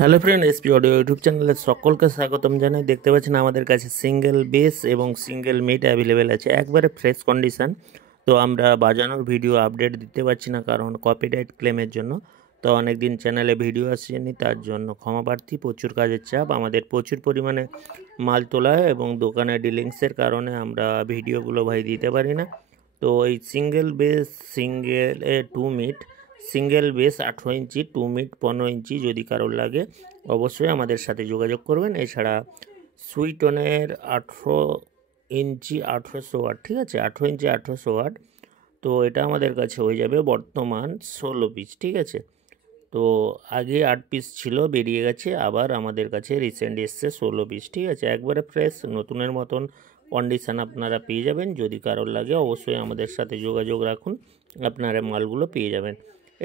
Hello friend, SP audio YouTube চ্যানেলে সকলকে স্বাগতম জানাই। দেখতে পাচ্ছেন আমাদের কাছে সিঙ্গেল বেস এবং সিঙ্গেল মিট অ্যাভেলেবেল আছে, একবারে ফ্রেশ কন্ডিশন। তো আমরা বাজানোর ভিডিও আপডেট দিতে পারছি না কারণ কপিরাইট ক্লেমের জন্য। তো অনেক দিন চ্যানেলে ভিডিও আসেনি, তার জন্য ক্ষমা প্রার্থী। প্রচুর কাজের চাপ, আমাদের প্রচুর পরিমাণে মাল তোলা হয় এবং দোকানে ডিলিংসের কারণে আমরা ভিডিওগুলো দিতে পারি না। তো এই সিঙ্গেল বেস সিঙ্গেল 2 মিট সিঙ্গেল বেস 18 ইঞ্চি, 2 মিট 15 ইঞ্চি যদি কারোর লাগে অবশ্যই আমাদের সাথে যোগাযোগ করবেন। এছাড়া সুইটনের 18 ইঞ্চি 1800 ওয়াট, ঠিক আছে, 18 ইঞ্চি 1800 ওয়াট। তো এটা আমাদের কাছে হয়ে যাবে বর্তমান 16 পিস, ঠিক আছে। তো আগে 8 পিস ছিল, বেরিয়ে গেছে, আবার আমাদের কাছে রিসেন্ট এসছে 16 পিস, ঠিক আছে। একবারে ফ্রেশ নতুনের মতন কন্ডিশান আপনারা পেয়ে যাবেন। যদি কারোর লাগে অবশ্যই আমাদের সাথে যোগাযোগ রাখুন, আপনারা মালগুলো পেয়ে যাবেন।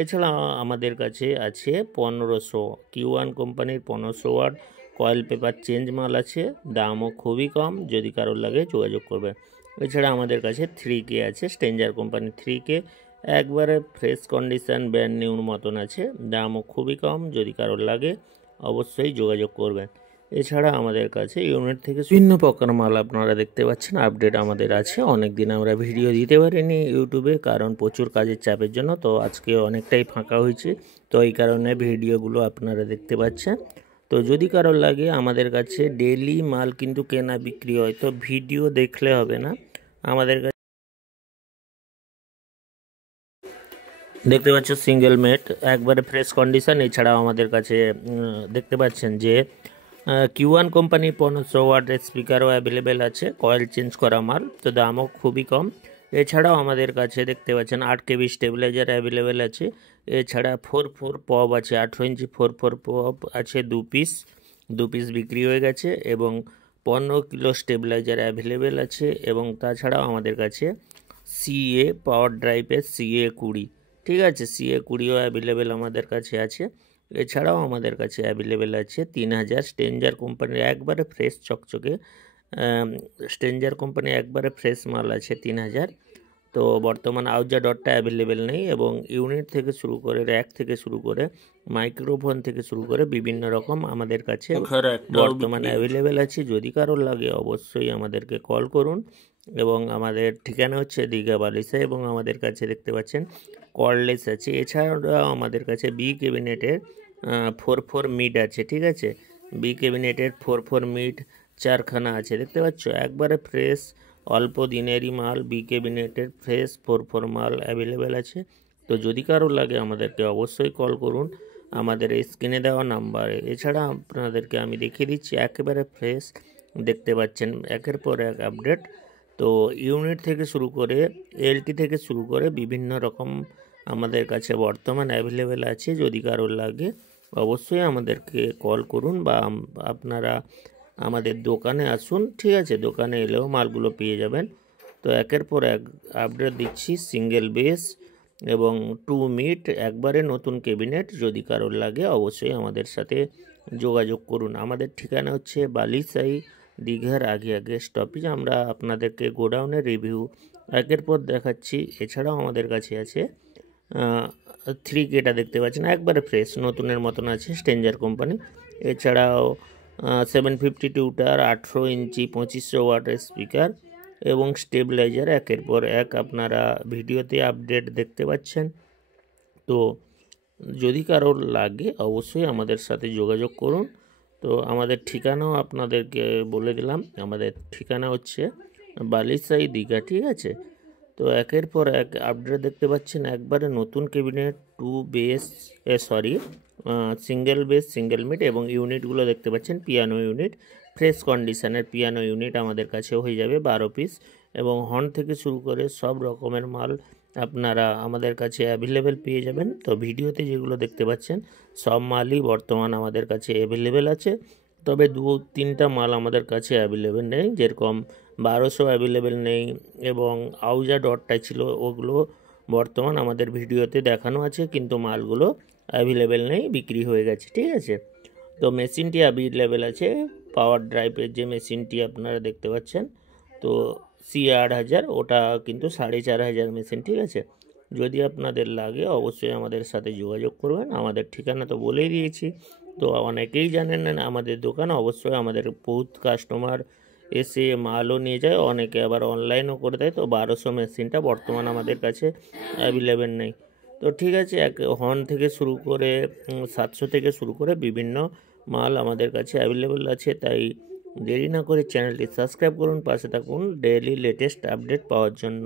এছাড়া আমাদের কাছে আছে 1500 Q1 কোম্পানির 1500 ওয়াট কয়েল পেপার চেঞ্জ মাল আছে, দামও খুবই কম, যদি কারোর লাগে যোগাযোগ করবেন। এছাড়া আমাদের কাছে 3K আছে, স্ট্রেঞ্জার কোম্পানির 3K, একবারে ফ্রেশ কন্ডিশন ব্র্যান্ড নিউর মতন আছে, দামও খুবই কম, যদি কারোর লাগে অবশ্যই যোগাযোগ করবেন। এছাড়া আমাদের কাছে ইউনিট থেকে বিভিন্ন প্রকার মাল আপনারা দেখতে পাচ্ছেন, আপডেট আমাদের আছে। অনেক দিন আমরা ভিডিও দিতে পারিনি ইউটিউবে কারণ প্রচুর কাজের চাপের জন্য, তো আজকে অনেকটাই ফাঁকা হয়েছে, তো এই কারণে ভিডিওগুলো আপনারা দেখতে পাচ্ছেন। তো যদি কারোর লাগে আমাদের কাছে ডেইলি মাল কিন্তু কেনা বিক্রি হয়, তো ভিডিও দেখলে হবে না। আমাদের কাছে দেখতে পাচ্ছ সিঙ্গেল মেট, একবারে ফ্রেশ কন্ডিশন। এছাড়াও আমাদের কাছে দেখতে পাচ্ছেন যে Q1 কোম্পানির 1500 ওয়াট স্পিকারও অ্যাভেলেবেল আছে, কয়েল চেঞ্জ করা মাল, তো দামও খুবই কম। এছাড়াও আমাদের কাছে দেখতে পাচ্ছেন 8 KB স্টেবিলাইজার অ্যাভেলেবেল আছে। এছাড়া 4 পপ আছে, 18 ইঞ্চি 4 পপ আছে 2 পিস বিক্রি হয়ে গেছে, এবং 15 কিলো স্টেবিলাইজার অ্যাভেলেবেল আছে। এবং তাছাড়াও আমাদের কাছে CA পাওয়ার ড্রাইভের CA20, ঠিক আছে, CA20ও অ্যাভেলেবেল আমাদের কাছে আছে। এছাড়াও আমাদের কাছে অ্যাভেলেবেল আছে 3000 স্ট্রেঞ্জার কোম্পানির একবারে ফ্রেশ চকচকে, স্ট্রেঞ্জার কোম্পানি একবারে ফ্রেশ মাল আছে 3000। তো বর্তমান আউজা ডটটা অ্যাভেলেবেল নেই, এবং ইউনিট থেকে শুরু করে র্যাক থেকে শুরু করে মাইক্রোফোন থেকে শুরু করে বিভিন্ন রকম আমাদের কাছে বর্তমানে অ্যাভেলেবেল আছে। যদি কারোর লাগে অবশ্যই আমাদেরকে কল করুন। এবং আমাদের ঠিকানা হচ্ছে দীঘা বালিসা, এবং আমাদের কাছে দেখতে পাচ্ছেন কর্ডলেস আছে। এছাড়াও আমাদের কাছে বি ক্যাবিনেটের 4 মিড আছে, ঠিক আছে, বি ক্যাবিনেটের 4 মিড 4খানা আছে, দেখতে পাচ্ছ, একবারে ফ্রেশ অল্প দিনেরই মাল। বি ক্যাবিনেটের ফ্রেশ 4 মাল অ্যাভেলেবেল আছে। তো যদি কারো লাগে আমাদেরকে অবশ্যই কল করুন আমাদের স্ক্রিনে দেওয়া নাম্বারে। এছাড়া আপনাদেরকে আমি দেখিয়ে দিচ্ছি একেবারে ফ্রেশ, দেখতে পাচ্ছেন একের পর এক আপডেট। তো ইউনিট থেকে শুরু করে এলটি থেকে শুরু করে বিভিন্ন রকম আমাদের কাছে বর্তমান অ্যাভেলেবেল আছে। যদি কারোর লাগে অবশ্যই আমাদেরকে কল করুন, বা আপনারা আমাদের দোকানে আসুন, ঠিক আছে, দোকানে এলেও মালগুলো পেয়ে যাবেন। তো একের পর এক আপডেট দিচ্ছি সিঙ্গেল বেস এবং 2 মিট একবারে নতুন ক্যাবিনেট। যদি কারোর লাগে অবশ্যই আমাদের সাথে যোগাযোগ করুন। আমাদের ঠিকানা হচ্ছে বালিসাই, দীঘার আগে আগে স্টপেজ। আমরা আপনাদেরকে গোডাউনের রিভিউ একের পর দেখাচ্ছি। এছাড়াও আমাদের কাছে আছে 3Kটা দেখতে পাচ্ছেন, একবারে ফ্রেশ নতুনের মতন আছে, স্ট্রেঞ্জার কোম্পানি। এছাড়াও 752টার 18 ইঞ্চি 2500 ওয়াটের স্পিকার এবং স্টেবিলাইজার একের পর এক আপনারা ভিডিওতে আপডেট দেখতে পাচ্ছেন। তো যদি কারোর লাগে অবশ্যই আমাদের সাথে যোগাযোগ করুন। তো আমাদের ঠিকানাও আপনাদেরকে বলে দিলাম, আমাদের ঠিকানা হচ্ছে বালিসাই, দীঘা, ঠিক আছে। তো একের পর এক আপডেট দেখতে পাচ্ছেন, একবারে নতুন ক্যাবিনেট, সিঙ্গেল বেস সিঙ্গেল মিট, এবং ইউনিটগুলো দেখতে পাচ্ছেন পিয়ানো ইউনিট, ফ্রেশ কন্ডিশনের পিয়ানো ইউনিট আমাদের কাছে হয়ে যাবে 12 পিস। এবং হর্ন থেকে শুরু করে সব রকমের মাল আপনারা আমাদের কাছে অ্যাভেলেবেল পেয়ে যাবেন। তো ভিডিওতে যেগুলো দেখতে পাচ্ছেন সব মালই বর্তমান আমাদের কাছে অ্যাভেলেবেল আছে, তবে 2-3টা মাল আমাদের কাছে অ্যাভেলেবেল নেই, যেরকম 1200 অ্যাভেলেবেল নেই, এবং আউজা ডটটা ছিল ওগুলো বর্তমান আমাদের ভিডিওতে দেখানো আছে, কিন্তু মালগুলো অ্যাভেলেবেল নেই, বিক্রি হয়ে গেছে, ঠিক আছে। তো মেশিনটি অ্যাভেলেবেল আছে, পাওয়ার ড্রাইভের যে মেশিনটি আপনারা দেখতে পাচ্ছেন, তো C8000, ওটা কিন্তু 4500 মেশিন, ঠিক আছে। যদি আপনাদের লাগে অবশ্যই আমাদের সাথে যোগাযোগ করবেন। আমাদের ঠিকানা তো বলেই দিয়েছি, তো অনেকেই জানেন না আমাদের দোকান, অবশ্যই আমাদের বহুত কাস্টমার এসে মালও নিয়ে যায়, অনেকে আবার অনলাইনও করে দেয়। তো 1200 মেশিনটা বর্তমান আমাদের কাছে অ্যাভেলেবেল নেই। তো ঠিক আছে, এক হর্ন থেকে শুরু করে 700 থেকে শুরু করে বিভিন্ন মাল আমাদের কাছে অ্যাভেলেবেল আছে। তাই দেরি না করে চ্যানেলটি সাবস্ক্রাইব করুন, পাশে থাকুন ডেইলি লেটেস্ট আপডেট পাওয়ার জন্য।